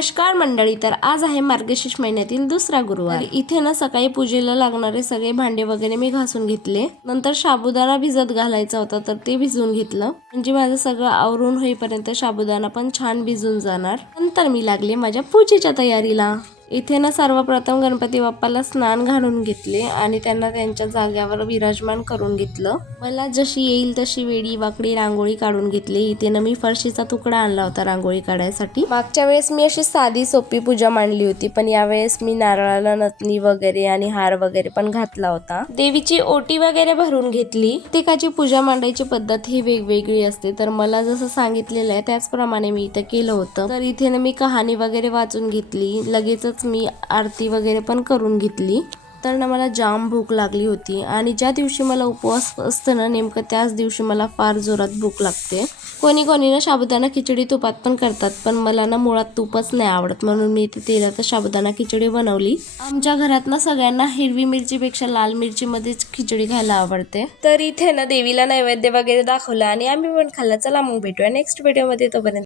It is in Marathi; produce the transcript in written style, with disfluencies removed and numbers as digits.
नमस्कार मंडळी, तर आज आहे मार्गशीर्ष महिन्यातील दुसरा गुरुवार। इथे ना सकाळी पूजेला लागणारे सगळे भांडे वगैरे मी घासून घेतले। नंतर साबुदाणा भिजत घालायचा होता तर ते भिजवून घेतलं, म्हणजे माझं सगळं आवरून होईपर्यंत साबुदाणा पण छान भिजून जाणार। नंतर मी लागले माझ्या पूजेच्या तयारीला। इथे ना सर्वप्रथम गणपती बाप्पाला स्नान घालून घेतले आणि त्यांना त्यांच्या जाग्यावर विराजमान करून घेतलं। मला जशी येईल तशी वेडी वाकडी रांगोळी काढून घेतली। इथे ना मी फरशीचा तुकडा आणला होता रांगोळी काढायसाठी। मागच्या वेळेस मी अशी साधी सोपी पूजा मांडली होती, पण यावेळेस मी नारळाला नथनी वगैरे आणि हार वगैरे पण घातला होता। देवीची ओटी वगैरे भरून घेतली। प्रत्येकाची पूजा मांडायची पद्धत ही वेगवेगळी असते, तर मला जसं सांगितलेलं आहे त्याचप्रमाणे मी इथे केलं होतं। तर इथे ना मी कहाणी वगैरे वाचून घेतली, लगेचच मी आरती वगैरे पण करून घेतली। तर ना मला जाम भूक लागली होती आणि ज्या दिवशी मला उपवास असतं ना नेमकं त्याच दिवशी मला फार जोरात भूक लागते। कोणी कोणी ना साबुदाणा खिचडी तुपात पण करतात, पण मला ना मुळात तुपच नाही आवडत, म्हणून मी इथे तेलात साबुदाणा खिचडी बनवली। आमच्या घरात ना सगळ्यांना हिरवी मिरचीपेक्षा लाल मिरची मध्येच खिचडी खायला आवडते। तर इथे ना देवीला नैवेद्य वगैरे दाखवला आणि आम्ही पण खाल्ला। चला मग भेटूया नेक्स्ट व्हिडिओ मध्ये, तोपर्यंत